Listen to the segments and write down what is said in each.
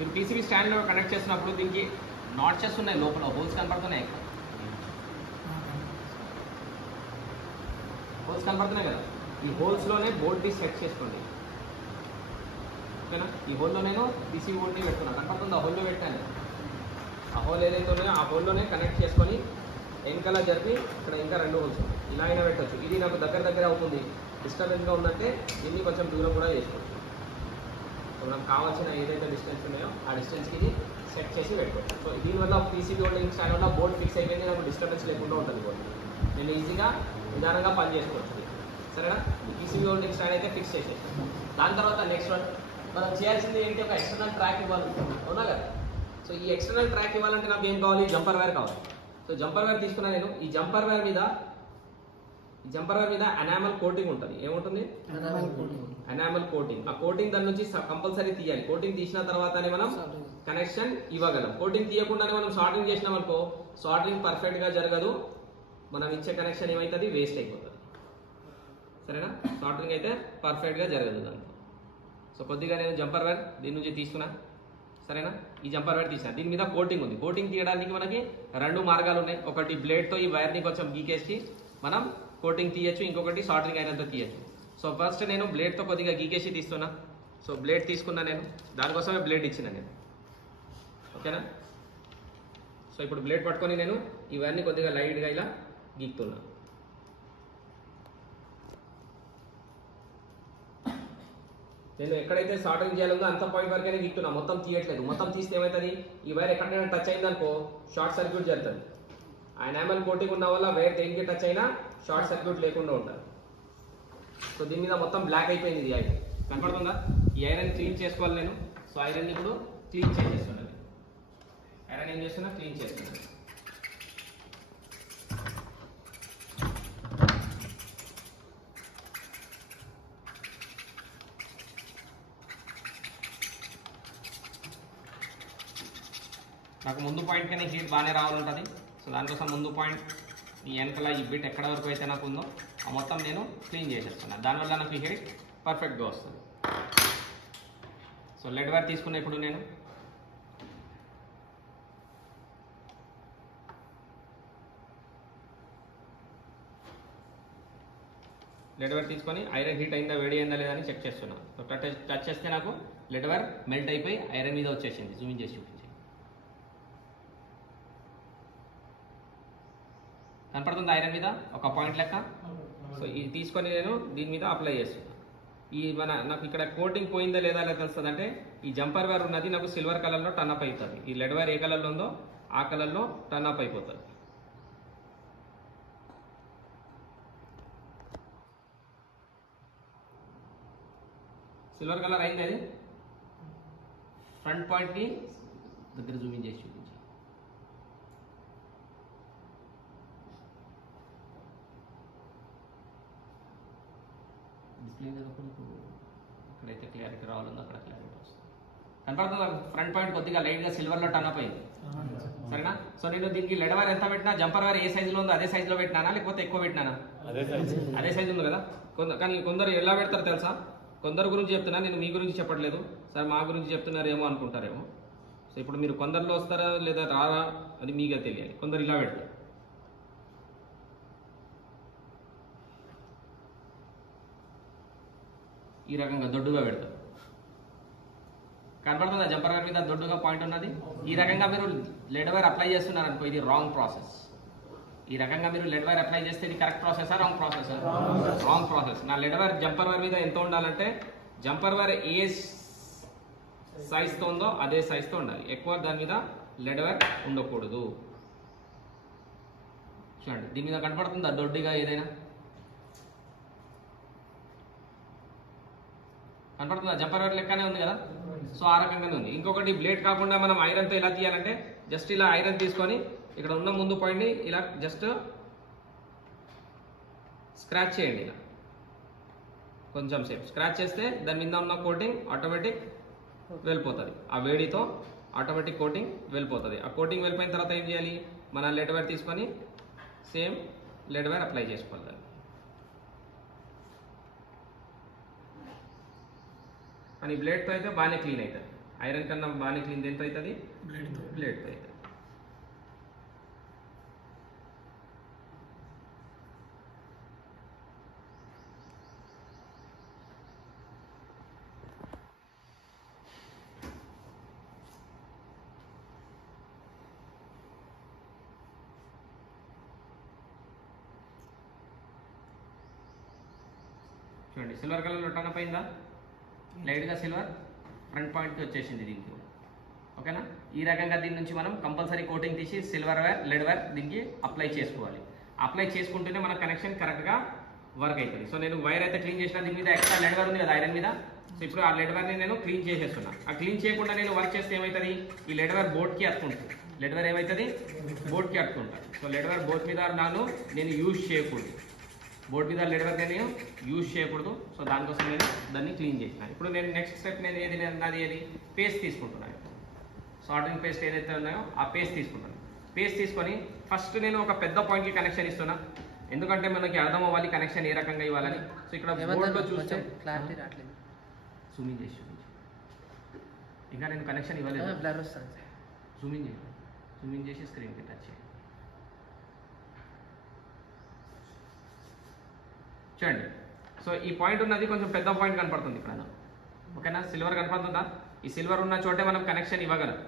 మీరు పీసీబీ స్టాండ్లో కనెక్ట్ చేసినప్పుడు దీనికి నాట్చెస్ ఉన్నాయి, లోపల హోల్స్ కనపడుతున్నాయి, హోల్స్ కనపడుతున్నాయి కదా. ఈ హోల్స్లోనే బోర్డ్ని సెట్ చేసుకోండి, ఓకేనా. ఈ హోల్లో నేను పీసీబీ బోర్డ్ని పెట్టుకున్నాను, కనపడుతుంది, ఆ హోల్లో పెట్టాను. ఆ హోల్ ఏదైతే ఉన్నాయో ఆ హోల్లోనే కనెక్ట్ చేసుకొని వెనకాల జరిపి ఇక్కడ ఇంకా 2 హోల్స్ ఉన్నాయి, ఇలా అయినా పెట్టచ్చు. ఇది నాకు దగ్గర అవుతుంది, డిస్టర్బెన్స్గా ఉందంటే దీన్ని కొంచెం దూరం కూడా చేసుకోవచ్చు. మనకు కావాల్సిన ఏదైతే డిస్టెన్స్ ఉన్నాయో ఆ డిస్టెన్స్కి ఇది సెట్ చేసి పెట్టుకోవచ్చు. సో దీనివల్ల పీసీబీ హోల్డింగ్ స్టాండ్ వల్ల బోర్డ్ ఫిక్స్ అయిపోయింది, నాకు డిస్టర్బెన్స్ లేకుండా ఉంటుంది బోర్డు. నేను ఈజీగా నిదానంగా పని చేసుకోవచ్చు, సరేనా. ఈ పీసీబీ హోల్డింగ్ స్టాండ్ అయితే ఫిక్స్ చేసేసాను. దాని తర్వాత నెక్స్ట్ వన్ మనం చేయాల్సింది ఏంటి, ఒక ఎక్స్టర్నల్ ట్రాక్ ఇవ్వాలి, అవునా కదా. సో ఈ ఎక్స్టర్నల్ ట్రాక్ ఇవ్వాలంటే నాకు ఏం కావాలి, జంపర్ వైర్ కావాలి. సో జంపర్ వైర్ తీసుకున్నా నేను. ఈ జంపర్ వైర్ మీద ఎనామల్ కోటింగ్ ఉంటుంది. ఏముంటుంది, ఎనామల్ కోటింగ్. ఆ కోటింగ్ దాని నుంచి కంపల్సరీ తీయాలి. కోటింగ్ తీసిన తర్వాతనే మనం కనెక్షన్ ఇవ్వగలం. కోటింగ్ తీయకుండానే మనం షార్టింగ్ చేసినాం అనుకో, షార్టింగ్ పర్ఫెక్ట్గా జరగదు, మనం ఇచ్చే కనెక్షన్ ఏమవుతుంది, వేస్ట్ అయిపోతుంది, సరేనా. షార్టింగ్ అయితే పర్ఫెక్ట్గా జరగదు దాంట్లో. సో కొద్దిగా నేను జంపర్ వైర్ దీని నుంచి తీసుకున్నా, సరేనా. ఈ జంపర్ వైర్ తీసిన, దీని మీద కోటింగ్ ఉంది. కోటింగ్ తీయడానికి మనకి 2 మార్గాలు ఉన్నాయి. ఒకటి బ్లేడ్తో ఈ వైర్ని కొంచెం గీకేసి మనం కోటింగ్ తీయచ్చు, ఇంకొకటి షార్టింగ్ అయినంత తీయచ్చు. సో ఫస్ట్ నేను బ్లేడ్తో కొద్దిగా గీకేసి తీస్తున్నా. సో బ్లేడ్ తీసుకున్నా నేను, దానికోసమే బ్లేడ్ ఇచ్చిన నేను, ఓకేనా. సో ఇప్పుడు బ్లేడ్ పట్టుకొని నేను ఇవన్నీ కొద్దిగా లైట్గా ఇలా గీకుతున్నా. నేను ఎక్కడైతే షార్టింగ్ చేయాలో అంత పాయింట్ వరకైనా గీకుతున్నా, మొత్తం తీయట్లేదు. మొత్తం తీస్తే ఏమవుతుంది, ఈ వైర్ ఎక్కడైనా టచ్ అయిందనుకో షార్ట్ సర్క్యూట్ జరుగుతుంది. ఆ ఎనామల్ కోటింగ్ ఉన్న వల్ల వైర్ దేనికి టచ్ అయినా షార్ట్ సర్క్యూట్ లేకుండా ఉంటుంది. సో దీని మీద మొత్తం బ్లాక్ అయిపోయింది, ఇది ఐరన్ కనపడుతుందా. ఈ ఐరన్ క్లీన్ చేసుకోవాలి నేను. సో ఐరన్ ఇప్పుడు క్లీన్ చేసేస్తున్నాను. ఐరన్ ఏం చేస్తున్నా, క్లీన్ చేస్తున్నాను. నాకు ముందు పాయింట్ కానీ హీట్ బాగానే రావాలంటుంది. సో దానికోసం ముందు పాయింట్ ఈ వెనకల ఈ బిట్ ఎక్కడ వరకు అయితే నాకు ఉందో ఆ మొత్తం నేను క్లీన్ చేసేస్తున్నాను. దానివల్ల నాకు ఈ హీట్ పర్ఫెక్ట్గా వస్తుంది. సో లెడ్ వైర్ తీసుకున్న ఇప్పుడు నేను లెడ్ వైర్ తీసుకొని ఐరన్ హీట్ అయిందా, వేడి అయిందా లేదా అని చెక్ చేస్తున్నాను. సో టచ్ చేస్తే నాకు లెడ్ వైర్ మెల్ట్ అయిపోయి ఐరన్ మీద వచ్చేసింది. జూమింగ్ చేసి చూపించి కనపడుతుంది ఐరన్ మీద ఒక పాయింట్ లెక్క. సో ఇది తీసుకొని నేను దీని మీద అప్లై చేస్తున్నాను. ఈ నాకు ఇక్కడ కోటింగ్ పోయిందా లేదా తెలుస్తుంది అంటే ఈ జంపర్ వైర్ ఉన్నది నాకు సిల్వర్ కలర్లో టర్న్ అప్ అవుతుంది. ఈ లెడ్ వైర్ ఏ కలర్లో ఉందో ఆ కలర్లో టర్న్ అప్ అయిపోతుంది. సిల్వర్ కలర్ అయింది, అది ఫ్రంట్ పాయింట్కి దగ్గర జూమింగ్ చేసి చూపించి డిస్ప్లే ఎక్కడైతే క్లారిటీ రావాలో అక్కడ క్లారిటీ వస్తుంది. కనపడుతుంది ఫ్రంట్ పాయింట్ కొద్దిగా లైట్గా సిల్వర్లో టర్న్ అప్ అయింది, సరేనా. సో నేను దీనికి లెడ్ వైర్ ఎంత పెట్టినా, జంపర్ వైర్ ఏ సైజులో ఉందో అదే సైజులో పెట్టినానా లేకపోతే ఎక్కువ పెట్టినానా, అదే సైజు ఉంది కదా. కానీ కొందరు ఎలా పెడతారు తెలుసా, కొందరు గురించి చెప్తున్నా, నేను మీ గురించి చెప్పట్లేదు సార్, మా గురించి చెప్తున్నారేమో అనుకుంటారేమో. సో ఇప్పుడు మీరు కొందరిలో వస్తారా లేదా రారా అది మీకే తెలియాలి. కొందరు ఇలా పెడతారు, ఈ రకంగా దొడ్డుగా పెడతారు. కనపడుతుందా జంపర్ వైర్ మీద దొడ్డుగా పాయింట్ ఉన్నది. ఈ రకంగా మీరు లెడ్ వైర్ అప్లై చేస్తున్నారు అనుకో, ఇది రాంగ్ ప్రాసెస్. ఈ రకంగా మీరు లెడ్ వైర్ అప్లై చేస్తే ఇది కరెక్ట్ ప్రాసెసా రాంగ్ ప్రాసెసా? Wrong process. నా లెడ్ వైర్ జంపర్ వైర్ మీద ఎంత ఉండాలంటే, జంపర్ వైర్ ఏ సైజ్తో ఉందో అదే సైజ్తో ఉండాలి. ఎక్కువ దాని మీద లెడ్ వైర్ ఉండకూడదు. చూడండి దీని మీద కనపడుతుందా దొడ్డిగా ఏదైనా కనపడుతుందా? జంపర్ వైర్ లెక్కనే ఉంది కదా. సో ఆ రకంగానే ఉంది. ఇంకొకటి బ్లేడ్ కాకుండా మనం ఐరన్తో ఎలా తీయాలంటే, జస్ట్ ఇలా ఐరన్ తీసుకొని ఇక్కడ ఉన్న ముందు పాయింట్ని ఇలా జస్ట్ స్క్రాచ్ చేయండి. ఇలా కొంచెం సేపు స్క్రాచ్ చేస్తే దాని మీద ఉన్న కోటింగ్ ఆటోమేటిక్ వెళ్ళిపోతుంది. ఆ వేడితో ఆటోమేటిక్ కోటింగ్ వెళ్ళిపోతుంది. ఆ కోటింగ్ వెళ్ళిపోయిన తర్వాత ఏం చేయాలి, మన లెడ్ వైర్ తీసుకొని సేమ్ లెడ్ వైర్ అప్లై చేసుకోవాలి. అని బ్లేడ్తో అయితే బాగానే క్లీన్ అవుతుంది. ఐరన్ కన్నా బాగా క్లీన్ దేంతో అవుతుంది? బ్లేడ్తో అవుతుంది. చూడండి సిల్వర్ కలర్లో టర్న్ అప్ అయిందా? లైట్గా సిల్వర్ ఫ్రంట్ పాయింట్కి వచ్చేసింది దీనికి. ఓకేనా? ఈ రకంగా దీని నుంచి మనం కంపల్సరీ కోటింగ్ తీసి సిల్వర్ వేర్ లెడ్ వేర్ దీనికి అప్లై చేసుకోవాలి. అప్లై చేసుకుంటేనే మన కనెక్షన్ కరెక్ట్గా వర్క్ అవుతుంది. సో నేను వైర్ అయితే క్లీన్ చేసిన, దీని మీద ఎక్స్ట్రా లెడ్ వేర్ ఉంది కదా ఐరన్ మీద. సో ఇప్పుడు ఆ లెడ్ వేర్ని నేను క్లీన్ చేసేస్తున్నా. ఆ క్లీన్ చేయకుండా నేను వర్క్ చేస్తే ఏమవుతుంది? ఈ లెడ్ వేర్ బోర్డ్కి అతుకుంటుంది. లెడ్ వేర్ ఏమవుతుంది? బోర్డ్కి అతుకుంటుంది. సో లెడ్ వేర్ బోర్డ్ మీద నేను యూజ్ చేయకూడదు. బోర్డ్ మీద లెడ్ వేర్ నేను యూజ్ చేయకూడదు. సో దానికోసం నేను దాన్ని క్లీన్ చేసిన. ఇప్పుడు నేను నెక్స్ట్ స్టెప్ నేను ఏది పేస్ట్ తీసుకుంటున్నాను. సాల్డరింగ్ పేస్ట్ ఏదైతే ఉన్నాయో ఆ పేస్ట్ తీసుకుంటాను. పేస్ట్ తీసుకొని ఫస్ట్ నేను ఒక పెద్ద పాయింట్కి కనెక్షన్ ఇస్తున్నా, ఎందుకంటే మనకి అర్థం అవ్వాలి కనెక్షన్ ఏ రకంగా ఇవ్వాలని. సో ఇక్కడ బోర్డ్లో చూస్తే క్లారిటీ రావట్లేదు. జూమింగ్ చేసి ఇంకా నేను కనెక్షన్ ఇవ్వలేదు. బ్లర్ వస్తుంది. జూమింగ్ చేసి స్క్రీన్కి టచ్ చేయండి. చూడండి. సో ఈ పాయింట్ ఉన్నది కొంచెం పెద్ద పాయింట్ కనపడుతుంది ఇక్కడ. ఓకేనా? సిల్వర్ కనపడుతుందా? ఈ సిల్వర్ ఉన్న చోటే మనం కనెక్షన్ ఇవ్వగలం.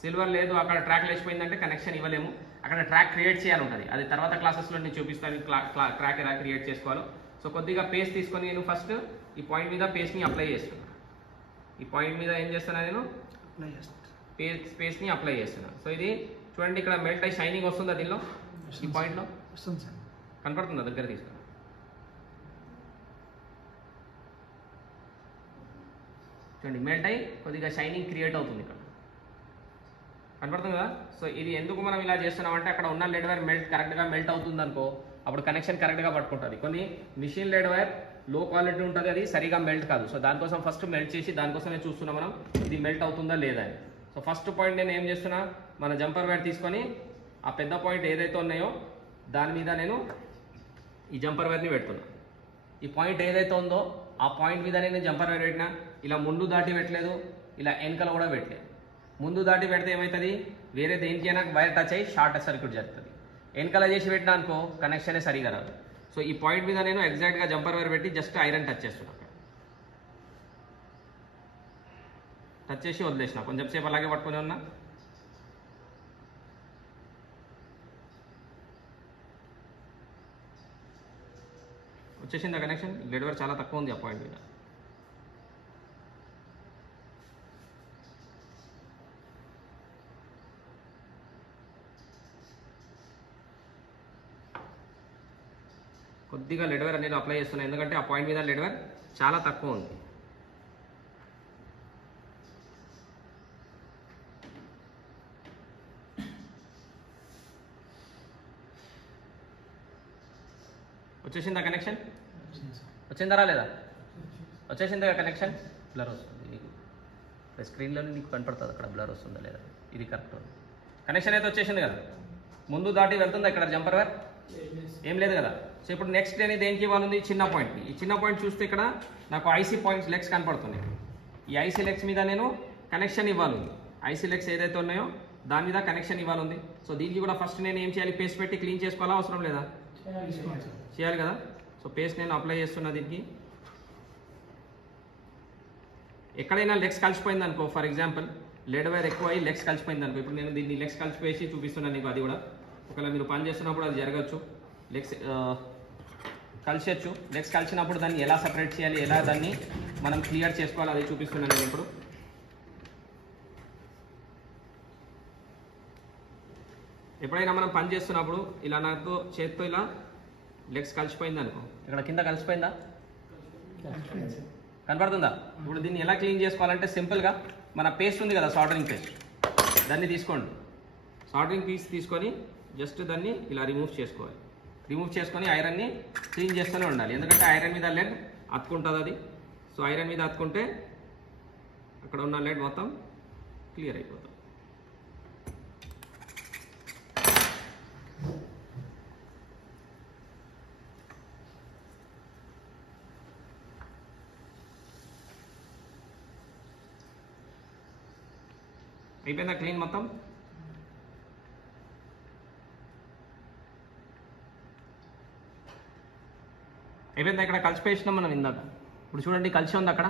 సిల్వర్ లేదు, అక్కడ ట్రాక్ లేచిపోయిందంటే కనెక్షన్ ఇవ్వలేము. అక్కడ ట్రాక్ క్రియేట్ చేయాలి ఉంటుంది. అది తర్వాత క్లాసెస్లో నేను చూపిస్తాను ట్రాక్ ఎలా క్రియేట్ చేసుకోవాలో. సో కొద్దిగా పేస్ట్ తీసుకొని నేను ఫస్ట్ ఈ పాయింట్ మీద పేస్ట్ని అప్లై చేస్తున్నాను. ఈ పాయింట్ మీద ఏం చేస్తున్నా నేను? పేస్ట్ని అప్లై చేస్తున్నాను. సో ఇది చూడండి, ఇక్కడ మెల్ట్ అయ్యి షైనింగ్ వస్తుందా దీనిలో? ఈ పాయింట్లో కనపడుతుందా? దగ్గర తీసుకుని చూడండి, మెల్ట్ అయ్యి కొద్దిగా షైనింగ్ క్రియేట్ అవుతుంది ఇక్కడ. కనపడుతుంది కదా? సో ఇది ఎందుకు మనం ఇలా చేస్తున్నామంటే అక్కడ ఉన్న లెడ్ వైర్ కరెక్ట్గా మెల్ట్ అవుతుంది అనుకో, అప్పుడు కనెక్షన్ కరెక్ట్గా పట్టుకుంటుంది. కొన్ని మిషన్ లెడ్ వైర్ లో క్వాలిటీ ఉంటుంది, అది సరిగా మెల్ట్ కాదు. సో దానికోసం ఫస్ట్ మెల్ట్ చేసి దానికోసమే చూస్తున్నాం మనం ఇది మెల్ట్ అవుతుందా లేదా అని. సో ఫస్ట్ పాయింట్ నేను ఏం చేస్తున్నా, మన జంపర్ వైర్ తీసుకొని ఆ పెద్ద పాయింట్ ఏదైతే ఉన్నాయో దాని మీద నేను ఈ జంపర్ వైర్ని పెడుతున్నా. ఈ పాయింట్ ఏదైతే ఉందో ఆ పాయింట్ మీద నేను జంపర్ వైర్ పెట్టినా. ఇలా ముందు దాటి పెట్టలేదు, ఇలా వెనకల కూడా పెట్టలేదు. ముందు దాటి పెడితే ఏమవుతుంది? వేరే దేనికైనా వైర్ టచ్ అయ్యి షార్ట్ సర్క్యూట్ జరుగుతుంది. వెనకల చేసి పెట్టినా అనుకో కనెక్షనే సరిగా రాదు. సో ఈ పాయింట్ మీద నేను ఎగ్జాక్ట్గా జంపర్ వైర్ పెట్టి జస్ట్ ఐరన్ టచ్ చేస్తున్నా. టచ్ చేసి వదిలేసిన, కొంచెం సేపు అలాగే పట్టుకుని ఉన్నా. వచ్చేసింది ఆ కనెక్షన్. లెడ్ వైర్ చాలా తక్కువ ఉంది ఆ పాయింట్ మీద. కొద్దిగా లెడ్ వైర్ నేను అప్లై చేస్తున్నాను, ఎందుకంటే ఆ పాయింట్ మీద లెడ్ వైర్ చాలా తక్కువ ఉంది. వచ్చేసిందా కనెక్షన్? వచ్చిందరా లేదా? వచ్చేసిందా కనెక్షన్? బ్లర్ వస్తుంది స్క్రీన్లో, నీకు కనపడుతుంది అక్కడ బ్లర్ వస్తుందా లేదా. ఇది కరెక్ట్ కనెక్షన్ అయితే వచ్చేసింది కదా. ముందు దాటి వెళ్తుందా ఇక్కడ జంపర్ వైర్? ఏం లేదు కదా. సో ఇప్పుడు నెక్స్ట్ నేను దేనికి ఇవ్వాలి? చిన్న పాయింట్ని. ఈ చిన్న పాయింట్ చూస్తే ఇక్కడ నాకు ఐసీ పాయింట్స్ లెగ్స్ కనపడుతున్నాయి. ఈ ఐసీ లెగ్స్ మీద నేను కనెక్షన్ ఇవ్వాలి. ఐసీ లెగ్స్ ఏదైతే ఉన్నాయో దాని మీద కనెక్షన్ ఇవ్వాలి. సో దీనికి కూడా ఫస్ట్ నేను ఏం చేయాలి? పేస్ట్ పెట్టి క్లీన్ చేసుకోవాలా అవసరం లేదా? చేయాలి కదా. సో పేస్ట్ నేను అప్లై చేస్తున్నా దీనికి. ఎక్కడైనా లెగ్స్ కలిసిపోయింది అనుకో, ఫర్ ఎగ్జాంపుల్ లెడ్ వైర్ ఎక్కువ అయ్యి లెగ్స్ కలిసిపోయింది అనుకో, ఇప్పుడు నేను దీన్ని లెగ్స్ కలిసిపోయేసి చూపిస్తున్నాను నీకు. అది కూడా ఒకవేళ మీరు పని చేస్తున్నప్పుడు అది జరగచ్చు. లెగ్స్ కలిసొచ్చు. లెగ్స్ కలిసినప్పుడు దాన్ని ఎలా సపరేట్ చేయాలి, ఎలా దాన్ని మనం క్లియర్ చేసుకోవాలి, అది చూపిస్తున్నాను నేను ఇప్పుడు. ఎప్పుడైనా మనం పని చేస్తున్నప్పుడు ఇలా నాతో చేత్తో ఇలా లెగ్స్ కలిసిపోయింది అనుకో, ఇక్కడ కింద కలిసిపోయిందా? కనపడుతుందా? ఇప్పుడు దీన్ని ఎలా క్లీన్ చేసుకోవాలంటే సింపుల్గా మన పేస్ట్ ఉంది కదా, సాల్డరింగ్ పేస్ట్, దాన్ని తీసుకోండి. సాల్డరింగ్ పీస్ తీసుకొని జస్ట్ దాన్ని ఇలా రిమూవ్ చేసుకోవాలి. రిమూవ్ చేసుకొని ఐరన్ని క్లీన్ చేస్తూనే ఉండాలి, ఎందుకంటే ఐరన్ మీద లెడ్ అతుకుంటుంది అది. సో ఐరన్ మీద అతుకుంటే అక్కడ ఉన్న లెడ్ మొత్తం క్లియర్ అయిపోతుంది. అయిపోయిందా క్లీన్ మొత్తం? అయిపోయిందా? ఇక్కడ కలిసిపోయినాం మనం ఇందాక. ఇప్పుడు చూడండి కలిసి ఉంది అక్కడ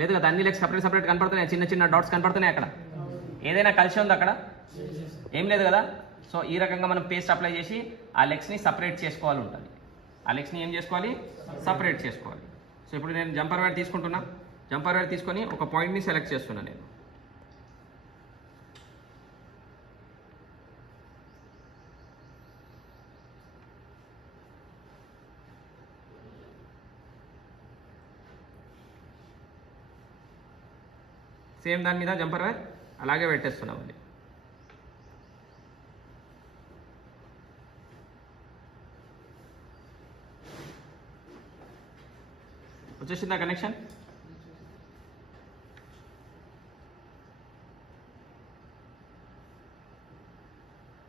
లేదు కదా, అన్ని లెగ్స్ సపరేట్ కనపడుతున్నాయి, చిన్న చిన్న డాట్స్ కనపడుతున్నాయి అక్కడ. ఏదైనా కలిసి ఉంది అక్కడ? ఏం లేదు కదా. సో ఈ రకంగా మనం పేస్ట్ అప్లై చేసి ఆ లెగ్స్ని సపరేట్ చేసుకోవాలి ఉంటుంది. ఆ లెగ్స్ని ఏం చేసుకోవాలి? సపరేట్ చేసుకోవాలి. సో ఇప్పుడు నేను జంపర్ వైర్ తీసుకుంటున్నా. జంపర్ వైర్ తీసుకొని ఒక పాయింట్ని సెలెక్ట్ చేస్తున్నా నేను. సేమ్ దాని మీద జంపర్ వైర్ అలాగే పెట్టేస్తున్నాం. అది వచ్చేసిందా కనెక్షన్?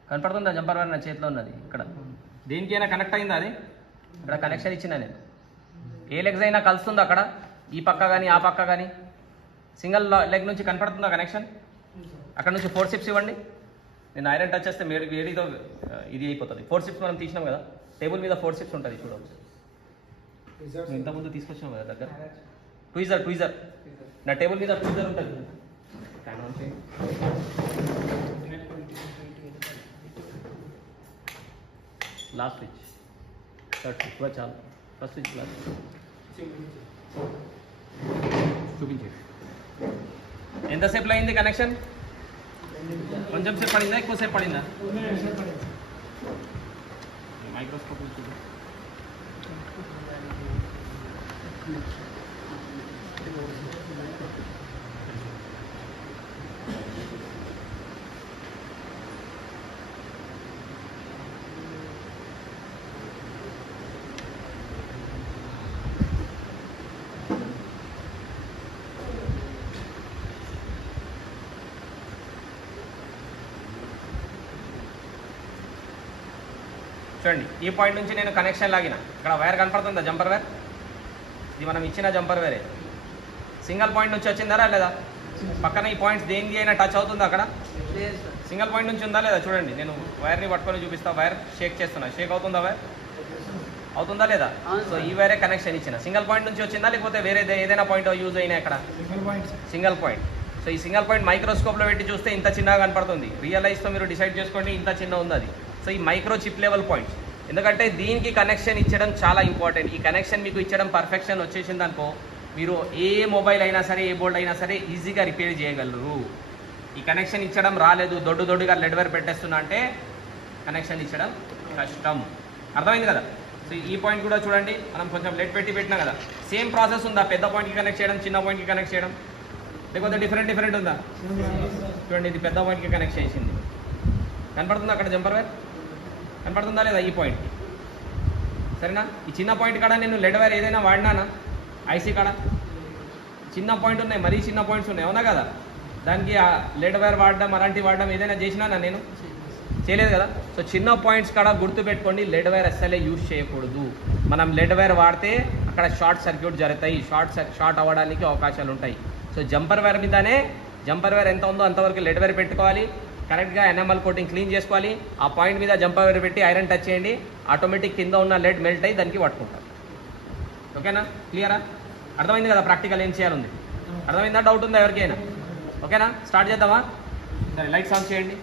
కనపడుతుందా జంపర్ వైర్ నా చేతిలో ఉన్నది? ఇక్కడ దేనికైనా కనెక్ట్ అయిందా? అది ఇక్కడ కనెక్షన్ ఇచ్చిన నేను. ఏ లెగ్స్ అయినా కలుస్తుందా అక్కడ? ఈ పక్క కానీ ఆ పక్క కానీ సింగిల్ లెగ్ నుంచి కనపడుతుందా కనెక్షన్? అక్కడ నుంచి ఫోర్సిప్స్ ఇవ్వండి. నేను ఐరన్ టచ్ చేస్తే వేడితో ఇది అయిపోతుంది. ఫోర్సిప్స్ మనం తీసినాం కదా, టేబుల్ మీద ఫోర్సిప్స్ ఉంటుంది చూడవచ్చు. ఇంతకుముందు తీసుకొచ్చాం కదా దగ్గర. ట్వీజర్ నా టేబుల్ మీద ట్వీజర్ ఉంటుంది. లాస్ట్ స్విచ్, థర్డ్ స్విచ్ కూడా చాలు. ఫస్ట్ స్విచ్ లాస్ట్ చూపించేది. ఎంతసేపులో అయింది కనెక్షన్? కొంచెం సేపు పడిందా, ఎక్కువసేపు పడిందా? మైక్రోస్కోప్ చూడండి. ఈ పాయింట్ నుంచి నేను కనెక్షన్ లాగిన. ఇక్కడ వైర్ కనపడుతుందా? Jumper wire. ఇది మనం ఇచ్చిన జంపర్ వైరే. సింగిల్ పాయింట్ నుంచి వచ్చిందా లేదా? పక్కన ఈ పాయింట్స్ దేనికి అయినా టచ్ అవుతుందా అక్కడ? సింగిల్ పాయింట్ నుంచి ఉందా లేదా? చూడండి, నేను వైర్ని పట్టుకొని చూపిస్తా. వైర్ షేక్ చేస్తున్నా. షేక్ అవుతుందా వైర్? అవుతుందా లేదా? సో ఈ వైరే కనెక్షన్ ఇచ్చిన. సింగిల్ పాయింట్ నుంచి వచ్చిందా లేకపోతే వేరే ఏదైనా పాయింట్ యూజ్ అయినా? ఇక్కడ సింగిల్ పాయింట్. సో ఈ సింగిల్ పాయింట్ మైక్రోస్కోప్లో పెట్టి చూస్తే ఇంత చిన్నగా కనపడుతుంది. రియలైజ్తో మీరు డిసైడ్ చేసుకోండి ఇంత చిన్న ఉంది అది. సో ఈ మైక్రో చిప్ లెవెల్ పాయింట్స్. ఎందుకంటే దీనికి కనెక్షన్ ఇచ్చడం చాలా ఇంపార్టెంట్. ఈ కనెక్షన్ మీకు ఇచ్చడం పర్ఫెక్షన్ వచ్చేసింది అనుకో, మీరు ఏ మొబైల్ అయినా సరే ఏ బోర్డ్ అయినా సరే ఈజీగా రిపేర్ చేయగలరు. ఈ కనెక్షన్ ఇచ్చడం రాలేదు, దొడ్డుగా లెడ్ వైర్ పెట్టేస్తున్నా అంటే కనెక్షన్ ఇచ్చడం కష్టం. అర్థమైంది కదా? సో ఈ పాయింట్ కూడా చూడండి, మనం కొంచెం లెడ్ పెట్టినా కదా, సేమ్ ప్రాసెస్ ఉందా? పెద్ద పాయింట్కి కనెక్ట్ చేయడం, చిన్న పాయింట్కి కనెక్ట్ చేయడం, లేకపోతే డిఫరెంట్ ఉందా? చూడండి, ఇది పెద్ద పాయింట్కి కనెక్ట్ చేసింది. కనపడుతుందా అక్కడ జంపర్ వైర్? కనపడుతుందా లేదా? ఈ పాయింట్కి సరేనా? ఈ చిన్న పాయింట్ కాడ నేను లెడ్ వైర్ ఏదైనా వాడినానా? ఐసీ కాడ చిన్న పాయింట్ ఉన్నాయి, మరీ చిన్న పాయింట్స్ ఉన్నాయి, అవునా కదా? దానికి ఆ లెడ్ వైర్ వాడడం అలాంటివి వాడడం ఏదైనా చేసినానా? నేను చేయలేదు కదా. సో చిన్న పాయింట్స్ కాడ గుర్తుపెట్టుకోండి, లెడ్ వైర్ అస్సలే యూజ్ చేయకూడదు. మనం లెడ్ వైర్ వాడితే అక్కడ షార్ట్ సర్క్యూట్ జరుగుతాయి, షార్ట్ అవ్వడానికి అవకాశాలు ఉంటాయి. సో జంపర్ వైర్ మీదనే, జంపర్ వైర్ ఎంత ఉందో అంతవరకు లెడ్ వైర్ పెట్టుకోవాలి. కరెక్ట్గా ఎనామల్ కోటింగ్ క్లీన్ చేసుకోవాలి. ఆ పాయింట్ మీద జంపర్ వైర్ పెట్టి ఐరన్ టచ్ చేయండి, ఆటోమేటిక్ కింద ఉన్న లెడ్ మెల్ట్ అయ్యి దానికి పట్టుకుంటారు. ఓకేనా? క్లియరా? అర్థమైంది కదా ప్రాక్టికల్ ఏం చేయాలి? అర్థమైందా? డౌట్ ఉందా ఎవరికైనా? ఓకేనా? స్టార్ట్ చేద్దామా? సరే, లైట్స్ ఆన్ చేయండి.